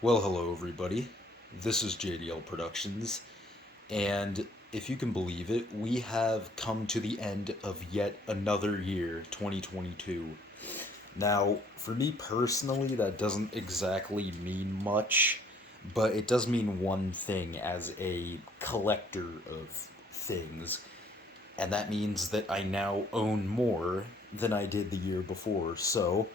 Well, hello everybody. This is JDL Productions, and if you can believe it, we have come to the end of yet another year, 2022. Now, for me personally, that doesn't exactly mean much, but it does mean one thing as a collector of things, and that means that I now own more than I did the year before. So,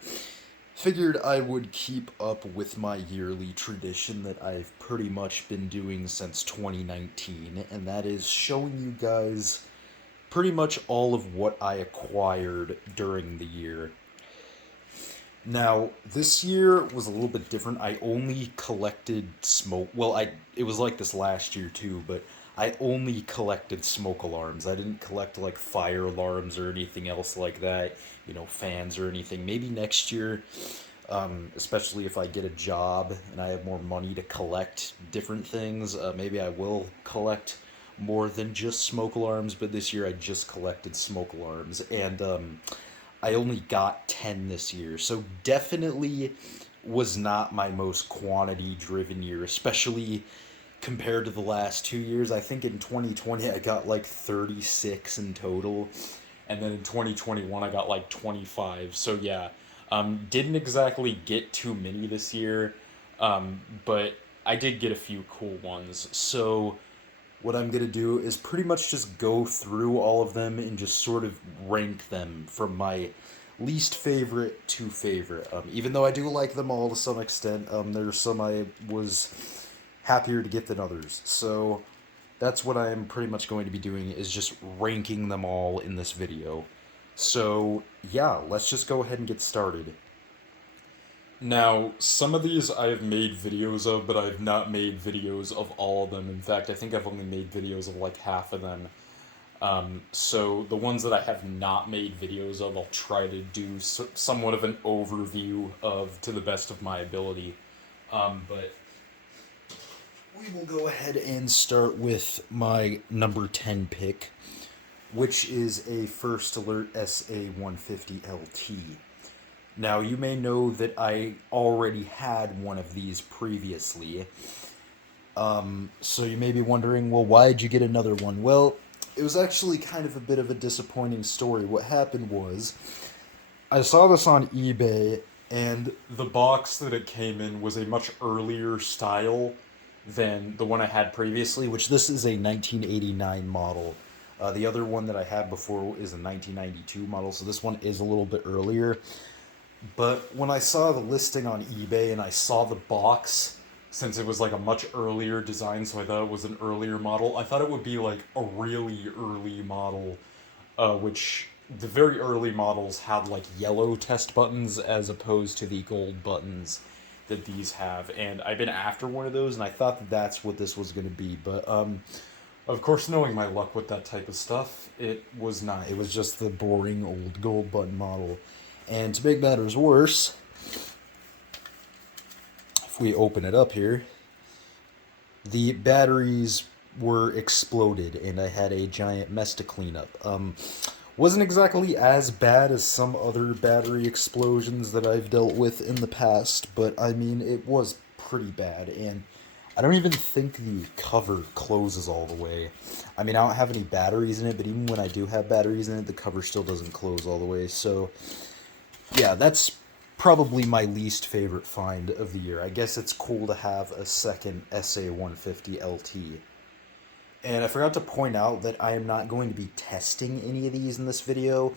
figured I would keep up with my yearly tradition that I've pretty much been doing since 2019, and that is showing you guys pretty much all of what I acquired during the year. Now, this year was a little bit different. I only collected smoke. Well, I it was like this last year too, but I only collected smoke alarms. I didn't collect like fire alarms or anything else like that, fans or anything. Maybe next year, especially if I get a job and I have more money to collect different things, maybe I will collect more than just smoke alarms, but this year I just collected smoke alarms, and I only got 10 this year. So definitely was not my most quantity driven year, especially compared to the last 2 years. I think in 2020 I got like 36 in total, and then in 2021 I got like 25. So yeah, didn't exactly get too many this year, but I did get a few cool ones. So what I'm gonna do is pretty much just go through all of them and just sort of rank them from my least favorite to favorite. Even though I do like them all to some extent, there's some I was happier to get than others. So that's what I'm pretty much going to be doing, is just ranking them all in this video. So yeah, let's just go ahead and get started. Now, some of these I've made videos of, but I've not made videos of all of them. In fact, I think I've only made videos of like half of them. So the ones that I have not made videos of, I'll try to do somewhat of an overview of to the best of my ability. But we will go ahead and start with my number 10 pick, which is a First Alert SA150 LT. Now, you may know that I already had one of these previously. So you may be wondering, well, why did you get another one? Well, it was actually kind of a bit of a disappointing story. What happened was, I saw this on eBay, and the box that it came in was a much earlier style than the one I had previously, which this is a 1989 model. The other one that I had before is a 1992 model, so this one is a little bit earlier. But when I saw the listing on eBay and I saw the box, since it was like a much earlier design, so I thought it was an earlier model, I thought it would be like a really early model, which the very early models had like yellow test buttons as opposed to the gold buttons that these have. And I've been after one of those, and I thought that that's what this was going to be. But of course, knowing my luck with that type of stuff, it was not. It was just the boring old gold button model. And to make matters worse, if we open it up here, the batteries were exploded and I had a giant mess to clean up. Wasn't exactly as bad as some other battery explosions that I've dealt with in the past, but I mean, it was pretty bad, and I don't even think the cover closes all the way. I mean, I don't have any batteries in it, but even when I do have batteries in it, the cover still doesn't close all the way, so yeah, that's probably my least favorite find of the year. I guess it's cool to have a second SA150 LT. And I forgot to point out that I am not going to be testing any of these in this video.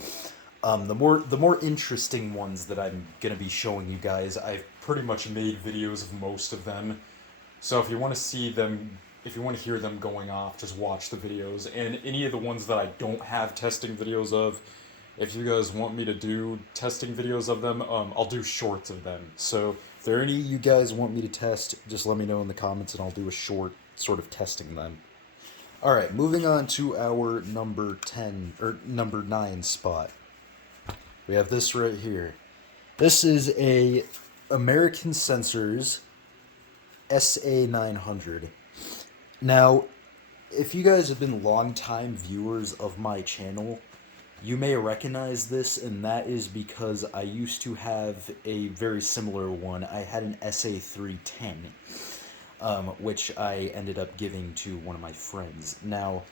The more interesting ones that I'm gonna be showing you guys, I've pretty much made videos of most of them. So if you want to see them, if you want to hear them going off, just watch the videos. And any of the ones that I don't have testing videos of, if you guys want me to do testing videos of them, I'll do shorts of them. So if there are any you guys want me to test, just let me know in the comments and I'll do a short sort of testing them. Alright, moving on to our number 10, or number 9 spot. We have this right here. This is a American Sensors SA900. Now, if you guys have been longtime viewers of my channel, You may recognize this, and that is because I used to have a very similar one. I had an SA310, which I ended up giving to one of my friends. Now,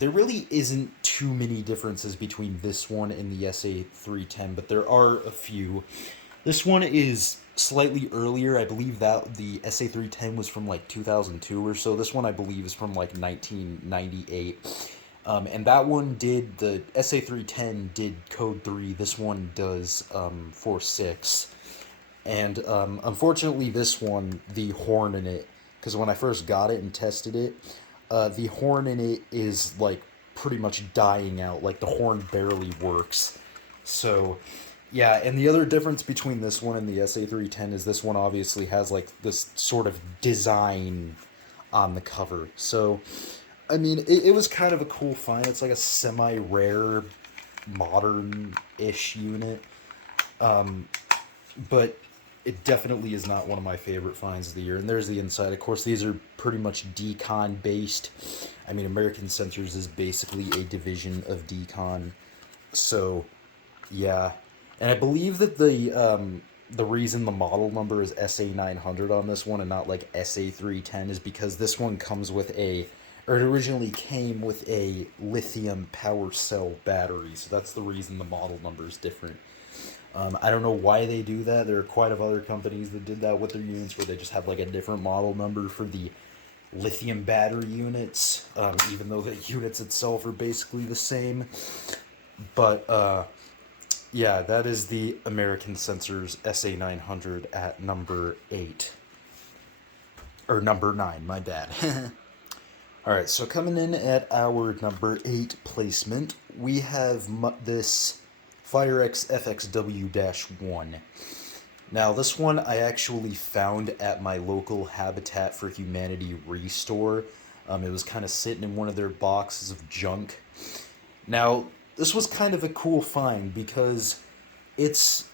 there really isn't too many differences between this one and the SA310, but there are a few. This one is slightly earlier. I believe that the SA310 was from like 2002 or so. This one, I believe, is from like 1998. And that one did, the SA310 did code 3. This one does 4.6. And unfortunately, this one, the horn in it, because when I first got it and tested it, the horn in it is like pretty much dying out. Like the horn barely works. So, yeah, and the other difference between this one and the SA310 is this one obviously has like this sort of design on the cover. So, I mean, it was kind of a cool find. It's like a semi-rare, modern-ish unit. But it definitely is not one of my favorite finds of the year. And there's the inside. Of course, these are pretty much Decon based. I mean, American Sensors is basically a division of Decon. So, yeah. And I believe that the reason the model number is SA900 on this one and not like SA310 is because this one comes with or it originally came with a lithium power cell battery. So that's the reason the model number is different. I don't know why they do that. There are quite a few other companies that did that with their units where they just have like a different model number for the lithium battery units, even though the units itself are basically the same. But yeah, that is the American Sensors SA900 at number 8. Or number 9, my bad. Alright, so coming in at our number 8 placement, we have this FireX FXW-1. Now, this one I actually found at my local Habitat for Humanity restore. It was kind of sitting in one of their boxes of junk. Now, this was kind of a cool find because it's,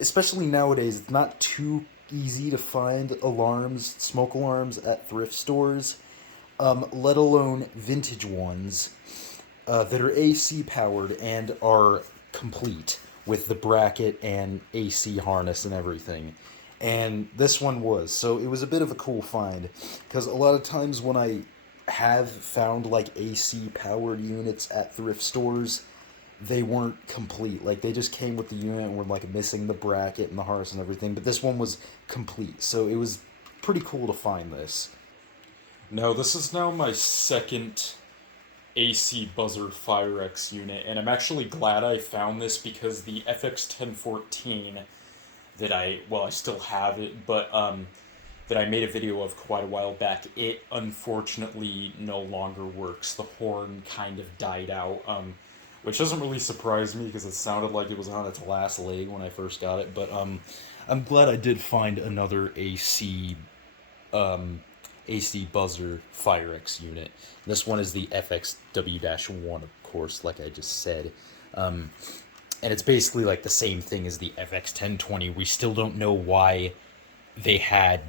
especially nowadays, it's not too easy to find alarms, smoke alarms at thrift stores, let alone vintage ones that are AC powered and are complete with the bracket and AC harness and everything. And this one was. So it was a bit of a cool find because a lot of times when I have found like AC powered units at thrift stores, they weren't complete. Like they just came with the unit and were like missing the bracket and the harness and everything. But this one was complete. So it was pretty cool to find this. Now, this is now my second AC Buzzer FireX unit, and I'm actually glad I found this because the FX1014 that I still have it, but that I made a video of quite a while back, it unfortunately no longer works. The horn kind of died out, which doesn't really surprise me because it sounded like it was on its last leg when I first got it, but I'm glad I did find another AC Buzzer FireX unit. This one is the FXW-1, of course, like I just said. And it's basically like the same thing as the FX1020. We still don't know why they had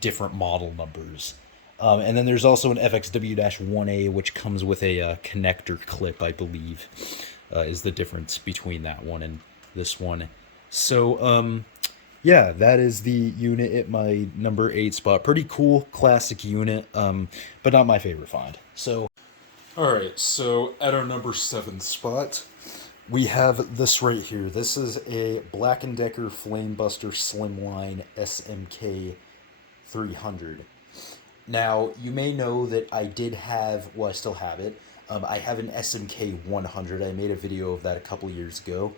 different model numbers. And then there's also an FXW-1A, which comes with a connector clip, I believe, is the difference between that one and this one. So, yeah, that is the unit at my number 8 spot. Pretty cool, classic unit, but not my favorite find. So, alright, so at our number 7 spot, we have this right here. This is a Black & Decker Flamebuster Slimline SMK 300. Now, you may know that I did have, I still have it. I have an SMK 100. I made a video of that a couple years ago.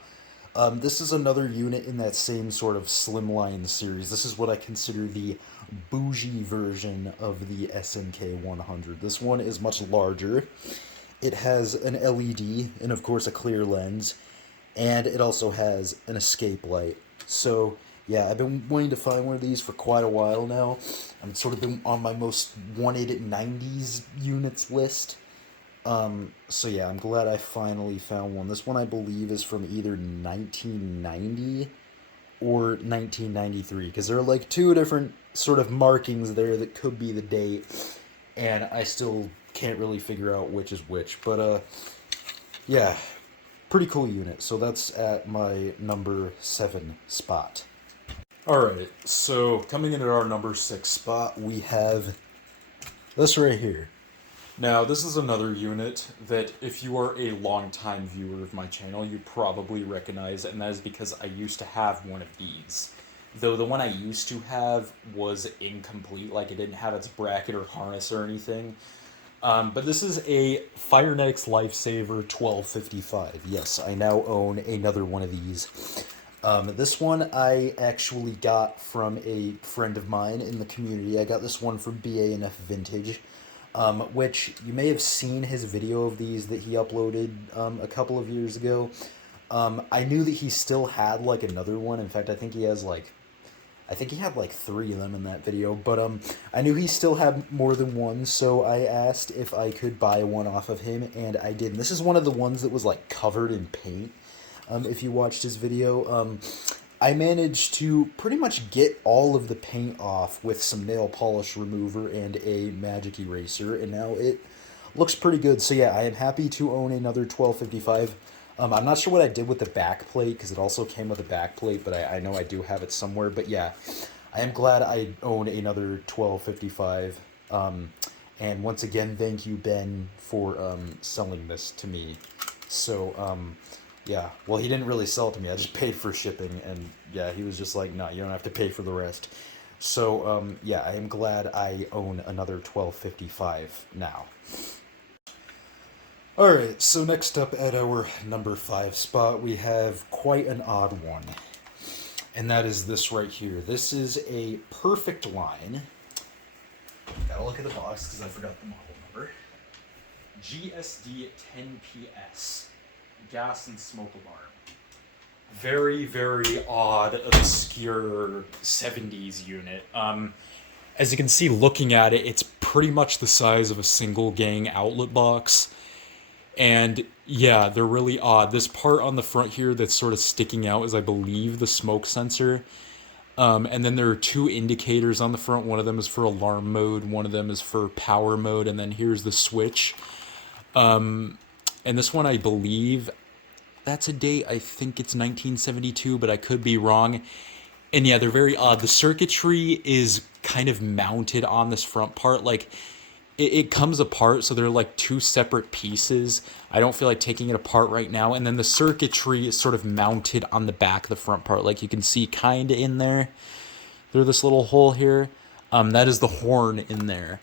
This is another unit in that same sort of slimline series. This is what I consider the bougie version of the SMK 100. This one is much larger. It has an LED and, of course, a clear lens. And it also has an escape light. So, yeah, I've been wanting to find one of these for quite a while now. I'm sort of been on my most wanted 90s units list. So yeah, I'm glad I finally found one. This one I believe is from either 1990 or 1993, because there are like two different sort of markings there that could be the date, and I still can't really figure out which is which. But yeah, pretty cool unit. So that's at my number 7 spot. Alright, so coming in at our number 6 spot, we have this right here. Now, this is another unit that if you are a longtime viewer of my channel, you probably recognize, and that is because I used to have one of these. Though the one I used to have was incomplete, like it didn't have its bracket or harness or anything. But this is a Firenetics Lifesaver 1255. Yes, I now own another one of these. This one I actually got from a friend of mine in the community. I got this one from BANF Vintage, which you may have seen his video of these that he uploaded a couple of years ago. I knew that he still had like another one. In fact, I think he had like 3 of them in that video, but I knew he still had more than one, so I asked if I could buy one off of him, and I did. And this is one of the ones that was like covered in paint. If you watched his video, I managed to pretty much get all of the paint off with some nail polish remover and a magic eraser, and now it looks pretty good. So yeah, I am happy to own another 1255. I'm not sure what I did with the back plate, because it also came with a back plate, but I know I do have it somewhere. But yeah, I am glad I own another 1255. And once again, thank you, Ben, for selling this to me. So, yeah, well, he didn't really sell it to me. I just paid for shipping, and yeah, he was just like, no, you don't have to pay for the rest. So, yeah, I am glad I own another 1255 now. Alright, so next up at our number 5 spot, we have quite an odd one. And that is this right here. This is a perfect line. Gotta look at the box because I forgot the model number. GSD 10PS. Gas and smoke alarm. Very, very odd, obscure 70s unit. As you can see looking at it, it's pretty much the size of a single gang outlet box. And yeah, they're really odd. This part on the front here that's sort of sticking out is, I believe, the smoke sensor. And then there are 2 indicators on the front. One of them is for alarm mode, one of them is for power mode, and then here's the switch. And this one, I believe, that's a date, I think it's 1972, but I could be wrong. And yeah, they're very odd. The circuitry is kind of mounted on this front part, like it comes apart, so they're like 2 separate pieces. I don't feel like taking it apart right now. And then the circuitry is sort of mounted on the back of the front part, like you can see kind of in there through this little hole here. That is the horn in there.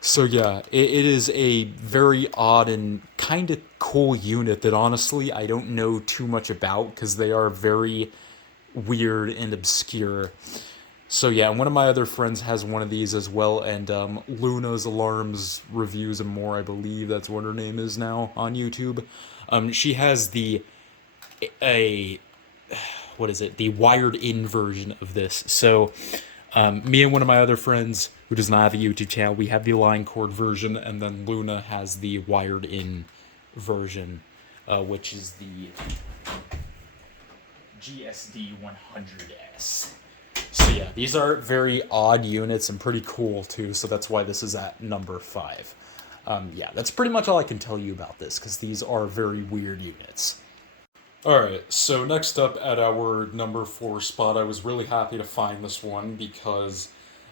So yeah, it is a very odd and kind of cool unit that honestly I don't know too much about, because they are very weird and obscure. So yeah, one of my other friends has one of these as well, and Luna's Alarms Reviews and More, I believe that's what her name is now on YouTube. She has the wired-in version of this. So me and one of my other friends, who does not have a YouTube channel, we have the line cord version, and then Luna has the wired-in version, which is the GSD 100S. So yeah, these are very odd units and pretty cool too, so that's why this is at number 5. Yeah, that's pretty much all I can tell you about this, because these are very weird units. Alright, so next up at our number 4 spot, I was really happy to find this one, because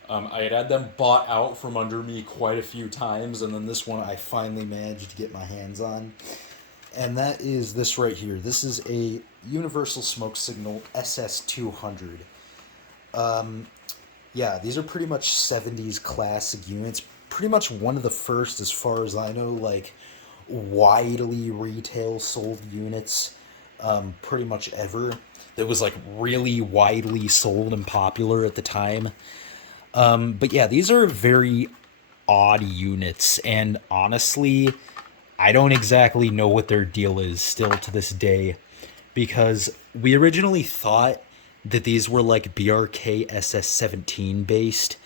I had them bought out from under me quite a few times, and then this one I finally managed to get my hands on. And that is this right here. This is a Universal Smoke Signal SS200. Yeah, these are pretty much 70s classic units. Pretty much one of the first, as far as I know, like, widely retail sold units, pretty much ever. That was, like, really widely sold and popular at the time. But yeah, these are very odd units, and honestly, I don't exactly know what their deal is still to this day, because we originally thought that these were like BRK SS17 based,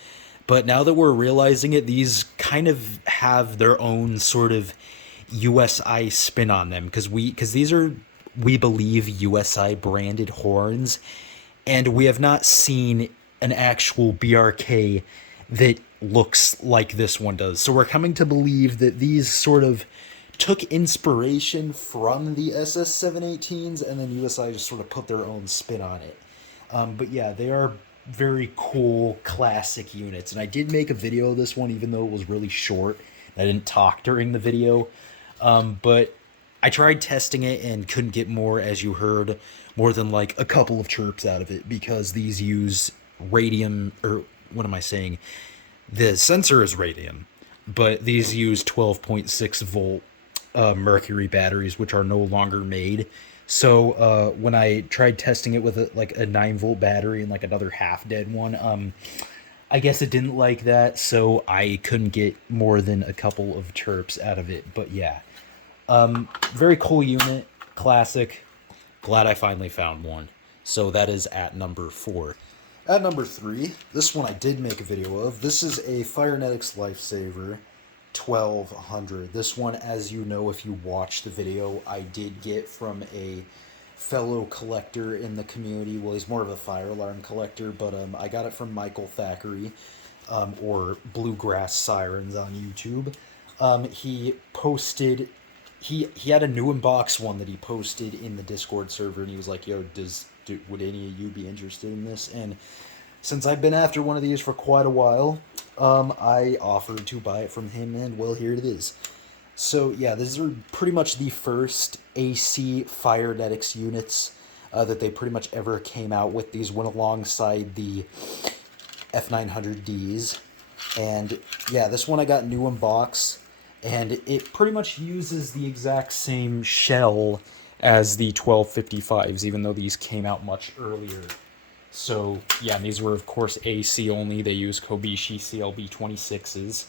but now that we're realizing it, these kind of have their own sort of USI spin on them, because these are, we believe, USI branded horns, and we have not seen an actual BRK that looks like this one does. So we're coming to believe that these sort of took inspiration from the SS718s, and then USI just sort of put their own spin on it. But yeah, they are very cool classic units, and I did make a video of this one, even though it was really short. I didn't talk during the video, but I tried testing it and couldn't get more, as you heard, more than like a couple of chirps out of it, because these use radium, or what am I saying? The sensor is radium, but these use 12.6 volt mercury batteries, which are no longer made. So when I tried testing it with like a 9 volt battery and like another half dead one, I guess it didn't like that, so I couldn't get more than a couple of chirps out of it. But yeah, very cool unit, classic. Glad I finally found one. So that is at number 4. At number 3, this one I did make a video of. This is a Firenetics Lifesaver 1200. This one, as you know, if you watch the video, I did get from a fellow collector in the community. Well, he's more of a fire alarm collector, but I got it from Michael Thackeray, or Bluegrass Sirens on YouTube. He posted, he had a new inbox one that he posted in the Discord server, and he was like, yo, would any of you be interested in this? And since I've been after one of these for quite a while, I offered to buy it from him, and well, here it is. So yeah, these are pretty much the first AC Firenetics units that they pretty much ever came out with. These went alongside the F900Ds, and yeah, this one I got new in box, and it pretty much uses the exact same shell as the 1255s, even though these came out much earlier. So yeah, these were of course AC only. They use Kobishi CLB26s.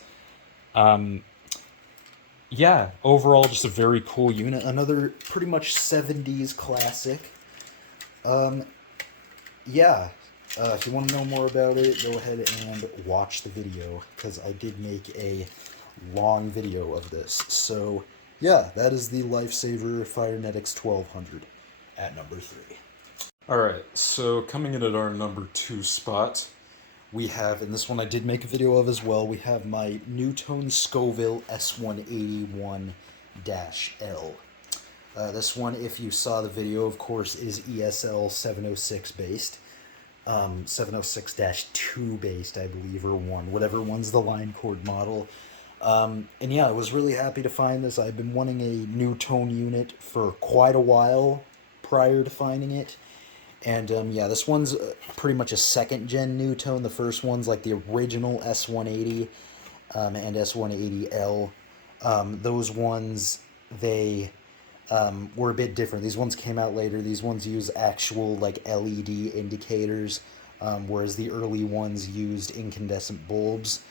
Yeah, overall just a very cool unit. Another pretty much 70s classic. Yeah, if you want to know more about it, go ahead and watch the video, because I did make a long video of this. So yeah, that is the Lifesaver Firenetics 1200 at number 3. Alright, so coming in at our number 2 spot, we have, and this one I did make a video of as well, we have my Newtone Scoville S181-L. This one, if you saw the video, of course, is ESL 706 based. 706-2 based, I believe, or 1, whatever one's the line cord model. And yeah, I was really happy to find this. I've been wanting a Newtone unit for quite a while prior to finding it. And yeah, this one's pretty much a second-gen Newtone. The first one's like the original S180 and S180L. Those ones, they were a bit different. These ones came out later. These ones use actual like LED indicators, whereas the early ones used incandescent bulbs.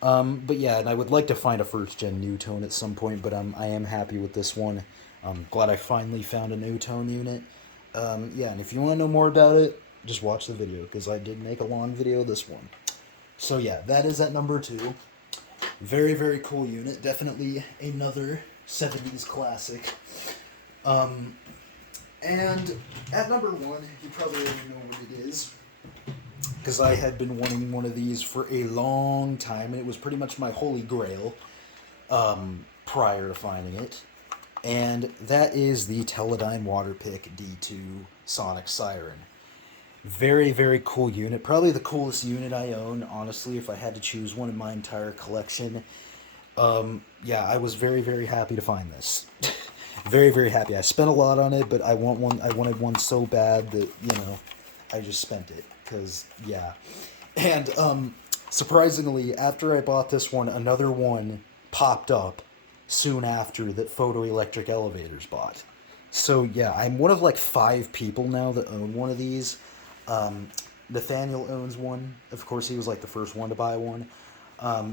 But yeah, and I would like to find a first-gen Newtone at some point, but I am happy with this one. I'm glad I finally found a Newtone unit. Yeah, and if you want to know more about it, just watch the video, because I did make a long video of this one. So yeah, that is at number 2. Very, very cool unit. Definitely another 70s classic. And at number 1, you probably already know what it is, because I had been wanting one of these for a long time, and it was pretty much my holy grail prior to finding it. And that is the Teledyne Waterpick D2 Sonic Siren. Very, very cool unit. Probably the coolest unit I own, honestly, if I had to choose one in my entire collection. Yeah, I was very, very happy to find this. Very, very happy. I spent a lot on it, but I wanted one so bad that, you know, I just spent it. Because, yeah. And, surprisingly, after I bought this one, another one popped up soon after that Photoelectric Elevators bought. So yeah, I'm one of like 5 people now that own one of these. Nathaniel owns one. Of course, he was like the first one to buy one.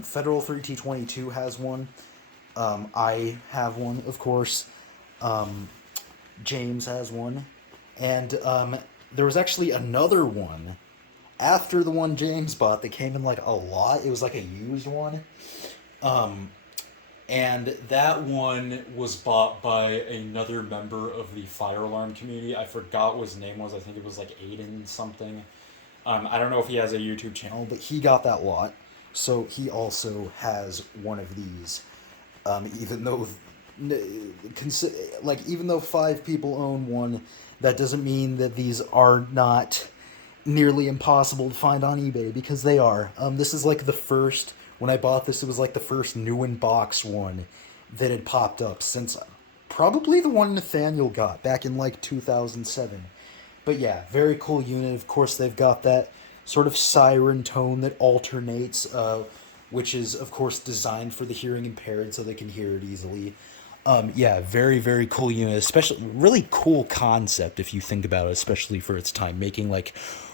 Federal 3T22 has one. I have one, of course. James has one. And there was actually another one after the one James bought that came in like a lot. It was like a used one. And that one was bought by another member of the fire alarm community. I forgot what his name was. I think it was like Aiden something. I don't know if he has a YouTube channel, but he got that lot. So he also has one of these. Even though like, even though 5 people own one, that doesn't mean that these are not nearly impossible to find on eBay, because they are. This is like the first, when I bought this, it was like the first new in box one that had popped up since probably the one Nathaniel got back in like 2007. But yeah, very cool unit. Of course, they've got that sort of siren tone that alternates, which is, of course, designed for the hearing impaired so they can hear it easily. Yeah, very, very cool unit. Especially, really cool concept if you think about it, especially for its time, making like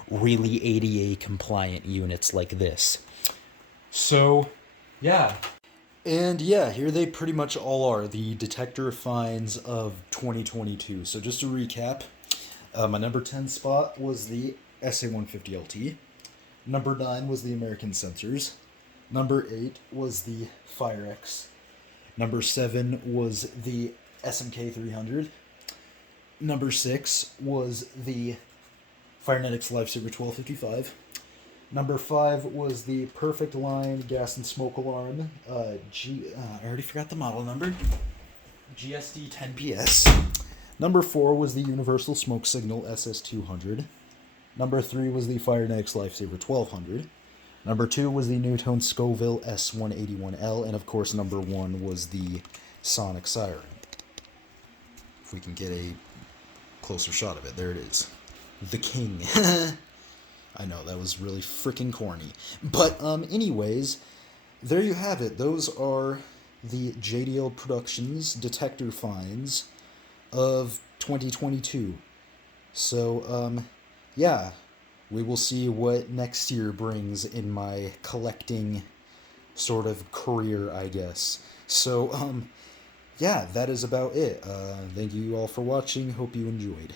really ADA compliant units like this. So, yeah. And yeah, here they pretty much all are, the detector finds of 2022. So just to recap, my number 10 spot was the SA150LT. Number 9 was the American Sensors. Number 8 was the FireX. Number 7 was the SMK 300. Number 6 was the Firenetics Lifesaver 1255. Number 5 was the Perfect Line Gas and Smoke Alarm. I already forgot the model number. GSD 10PS. Number 4 was the Universal Smoke Signal SS200. Number 3 was the Firenetics Lifesaver 1200. Number 2 was the Newtone Scoville S181L. And of course, number 1 was the Sonic Siren. If we can get a closer shot of it. There it is. The King. I know, that was really freaking corny. But, anyways, there you have it. Those are the JDL Productions detector finds of 2022. So, yeah, we will see what next year brings in my collecting sort of career, I guess. So, yeah, that is about it. Thank you all for watching. Hope you enjoyed.